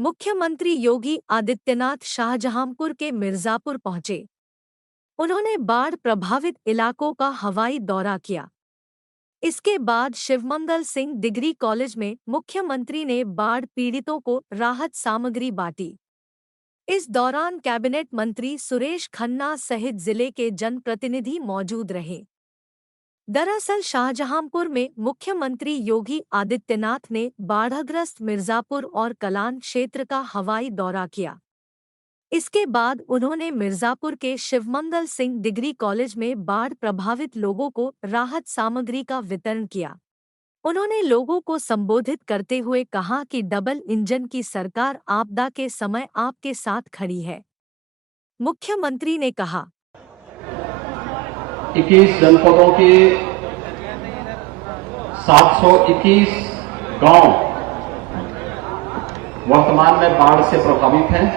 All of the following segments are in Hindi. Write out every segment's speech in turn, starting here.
मुख्यमंत्री योगी आदित्यनाथ शाहजहांपुर के मिर्जापुर पहुंचे। उन्होंने बाढ़ प्रभावित इलाकों का हवाई दौरा किया। इसके बाद शिवमंगल सिंह डिग्री कॉलेज में मुख्यमंत्री ने बाढ़ पीड़ितों को राहत सामग्री बांटी। इस दौरान कैबिनेट मंत्री सुरेश खन्ना सहित जिले के जनप्रतिनिधि मौजूद रहे। दरअसल शाहजहांपुर में मुख्यमंत्री योगी आदित्यनाथ ने बाढ़ग्रस्त मिर्जापुर और कलान क्षेत्र का हवाई दौरा किया। इसके बाद उन्होंने मिर्जापुर के शिवमंगल सिंह डिग्री कॉलेज में बाढ़ प्रभावित लोगों को राहत सामग्री का वितरण किया। उन्होंने लोगों को संबोधित करते हुए कहा कि डबल इंजन की सरकार आपदा के समय आपके साथ खड़ी है। मुख्यमंत्री ने कहा, 21 जनपदों के 721 गांव वर्तमान में बाढ़ से प्रभावित हैं।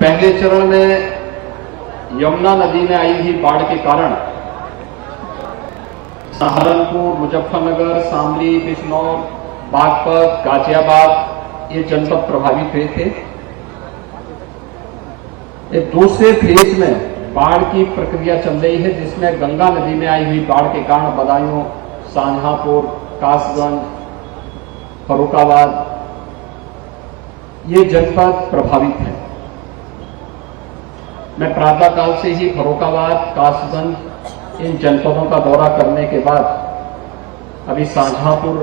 पहले चरण में यमुना नदी में आई हुई बाढ़ के कारण सहारनपुर, मुजफ्फरनगर, शामली, बिजनौर, बागपत, गाजियाबाद ये जनपद प्रभावित हुए थे। एक दूसरे फेज में बाढ़ की प्रक्रिया चल रही है, जिसमें गंगा नदी में आई हुई बाढ़ के कारण बदायूं, शाहजहांपुर, कासगंज, फर्रुखाबाद ये जनपद प्रभावित हैं। मैं प्रातःकाल से ही फर्रुखाबाद, कासगंज इन जनपदों का दौरा करने के बाद अभी शाहजहांपुर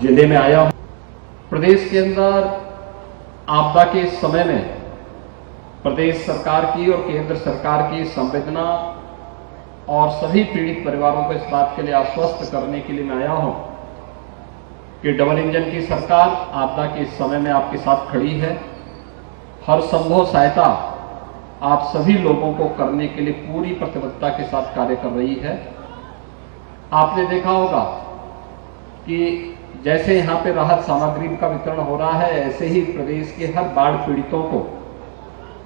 जिले में आया हूं। प्रदेश के अंदर आपदा के समय में प्रदेश सरकार की और केंद्र सरकार की संवेदना और सभी पीड़ित परिवारों को इस बात के लिए आश्वस्त करने के लिए मैं आया हूं कि डबल इंजन की सरकार आपदा के इस समय में आपके साथ खड़ी है। हर संभव सहायता आप सभी लोगों को करने के लिए पूरी प्रतिबद्धता के साथ कार्य कर रही है। आपने देखा होगा कि जैसे यहां पे राहत सामग्री का वितरण हो रहा है, ऐसे ही प्रदेश के हर बाढ़ पीड़ितों को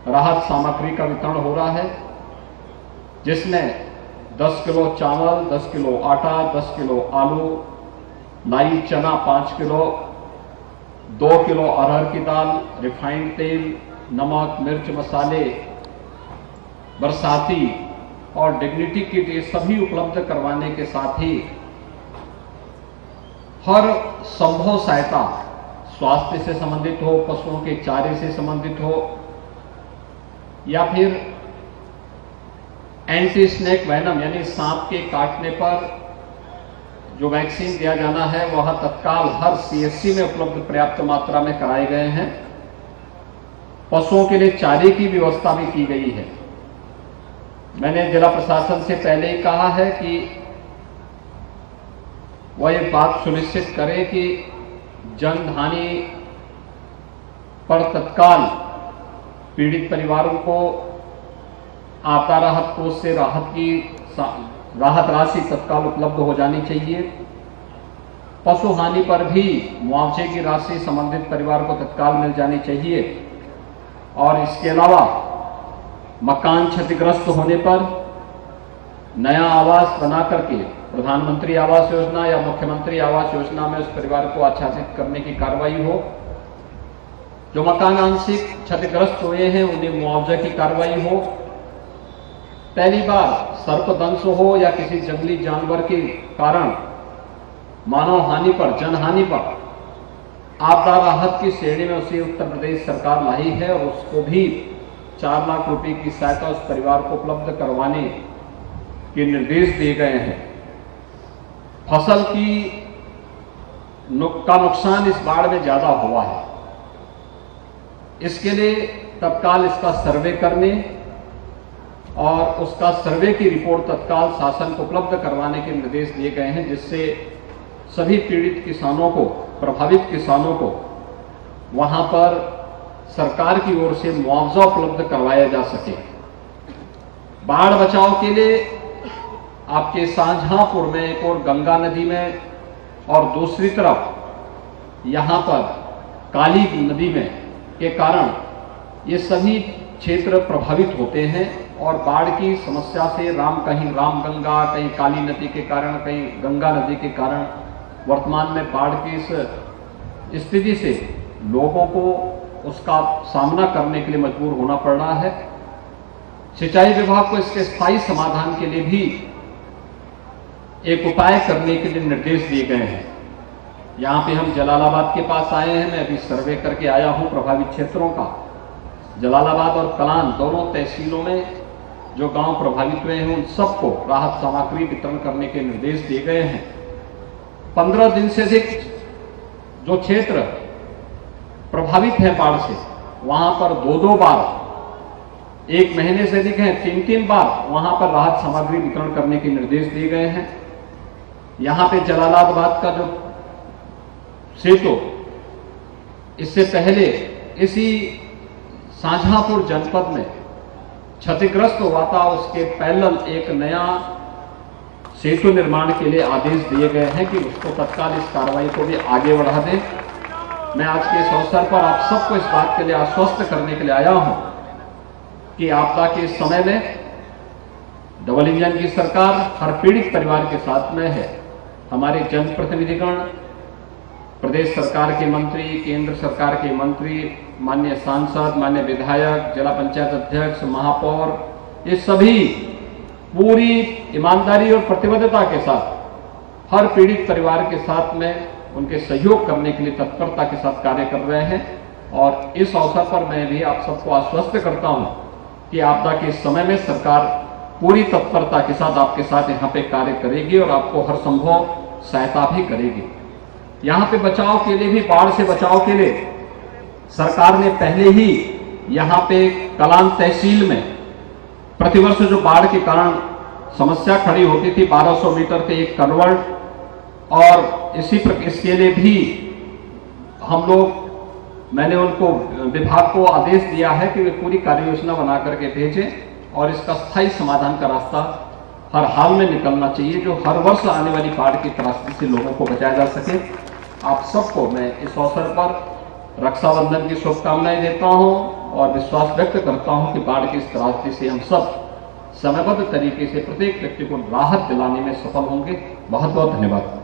राहत सामग्री का वितरण हो रहा है, जिसमें 10 किलो चावल, 10 किलो आटा, 10 किलो आलू, लाई चना 5 किलो, 2 किलो अरहर की दाल, रिफाइंड तेल, नमक, मिर्च, मसाले, बरसाती और डिग्निटी किट ये सभी उपलब्ध करवाने के साथ ही हर संभव सहायता स्वास्थ्य से संबंधित हो, पशुओं के चारे से संबंधित हो या फिर एंटी स्नेक वैनम यानी सांप के काटने पर जो वैक्सीन दिया जाना है वह तत्काल हर सीएससी में उपलब्ध पर्याप्त मात्रा में कराए गए हैं। पशुओं के लिए चारे की व्यवस्था भी की गई है। मैंने जिला प्रशासन से पहले ही कहा है कि वह ये बात सुनिश्चित करें कि जनहानि पर तत्काल पीड़ित परिवारों को आपदा राहत कोष से राहत राशि तत्काल उपलब्ध हो जानी चाहिए। पशु हानि पर भी मुआवजे की राशि संबंधित परिवार को तत्काल मिल जानी चाहिए। और इसके अलावा मकान क्षतिग्रस्त होने पर नया आवास बना करके प्रधानमंत्री आवास योजना या मुख्यमंत्री आवास योजना में उस परिवार को आच्छादित करने की कार्रवाई हो। जो मकान आंशिक क्षतिग्रस्त हुए हैं उन्हें मुआवजा की कार्रवाई हो। पहली बार सर्पदंश हो या किसी जंगली जानवर के कारण मानव हानि पर, जनहानि पर आपदा राहत की श्रेणी में उसे उत्तर प्रदेश सरकार लाई है और उसको भी 4 लाख रुपए की सहायता उस परिवार को उपलब्ध करवाने के निर्देश दिए गए हैं। फसल का नुकसान इस बाढ़ में ज्यादा हुआ है, इसके लिए तत्काल इसका सर्वे करने और उसका सर्वे की रिपोर्ट तत्काल शासन को उपलब्ध करवाने के निर्देश दिए गए हैं, जिससे सभी पीड़ित किसानों को, प्रभावित किसानों को वहां पर सरकार की ओर से मुआवजा उपलब्ध करवाया जा सके। बाढ़ बचाव के लिए आपके शाहजहांपुर में एक और गंगा नदी में और दूसरी तरफ यहां पर काली नदी में के कारण ये सभी क्षेत्र प्रभावित होते हैं और बाढ़ की समस्या से कहीं रामगंगा, कहीं काली नदी के कारण, कहीं गंगा नदी के कारण वर्तमान में बाढ़ की इस स्थिति से लोगों को उसका सामना करने के लिए मजबूर होना पड़ रहा है। सिंचाई विभाग को इसके स्थायी समाधान के लिए भी एक उपाय करने के लिए निर्देश दिए गए हैं। यहाँ पे हम जलालाबाद के पास आए हैं, मैं अभी सर्वे करके आया हूँ प्रभावित क्षेत्रों का। जलालाबाद और कलान दोनों तहसीलों में जो गांव प्रभावित हुए हैं उन सबको राहत सामग्री वितरण करने के निर्देश दिए गए हैं। 15 दिन से अधिक जो क्षेत्र प्रभावित है बाढ़ से, वहां पर 2-2 बार, 1 महीने से अधिक है 3-3 बार वहां पर राहत सामग्री वितरण करने के निर्देश दिए गए हैं। यहां पे जलालाबाद का जो सेतु, इससे पहले इसी शाहजहांपुर जनपद में क्षतिग्रस्त हुआ था, उसके पैरेलल एक नया सेतु निर्माण के लिए आदेश दिए गए हैं कि उसको तत्काल इस कार्रवाई को भी आगे बढ़ा दें। मैं आज के इस अवसर पर आप सबको इस बात के लिए आश्वस्त करने के लिए आया हूं कि आपदा के इस समय में डबल इंजन की सरकार हर पीड़ित परिवार के साथ में है। हमारे जनप्रतिनिधिगण, प्रदेश सरकार के मंत्री, केंद्र सरकार के मंत्री, माननीय सांसद, माननीय विधायक, जिला पंचायत अध्यक्ष, महापौर, ये सभी पूरी ईमानदारी और प्रतिबद्धता के साथ हर पीड़ित परिवार के साथ में उनके सहयोग करने के लिए तत्परता के साथ कार्य कर रहे हैं। और इस अवसर पर मैं भी आप सबको आश्वस्त करता हूं कि आपदा के समय में सरकार पूरी तत्परता के साथ आपके साथ यहाँ पे कार्य करेगी और आपको हर संभव सहायता भी करेगी। यहाँ पे बचाव के लिए भी, बाढ़ से बचाव के लिए सरकार ने पहले ही यहाँ पे कलान तहसील में प्रतिवर्ष जो बाढ़ के कारण समस्या खड़ी होती थी, 1200 मीटर के एक कन्वर्ट, और इसके लिए भी हम लोग, मैंने उनको, विभाग को आदेश दिया है कि वे पूरी कार्य योजना बना करके भेजें और इसका स्थायी समाधान का रास्ता हर हाल में निकलना चाहिए, जो हर वर्ष आने वाली बाढ़ की त्रासदी से लोगों को बचाया जा सके। आप सबको मैं इस अवसर पर रक्षाबंधन की शुभकामनाएं देता हूं और विश्वास व्यक्त करता हूं कि बाढ़ की इस त्रासदी से हम सब समयबद्ध तरीके से प्रत्येक व्यक्ति को राहत दिलाने में सफल होंगे। बहुत बहुत धन्यवाद।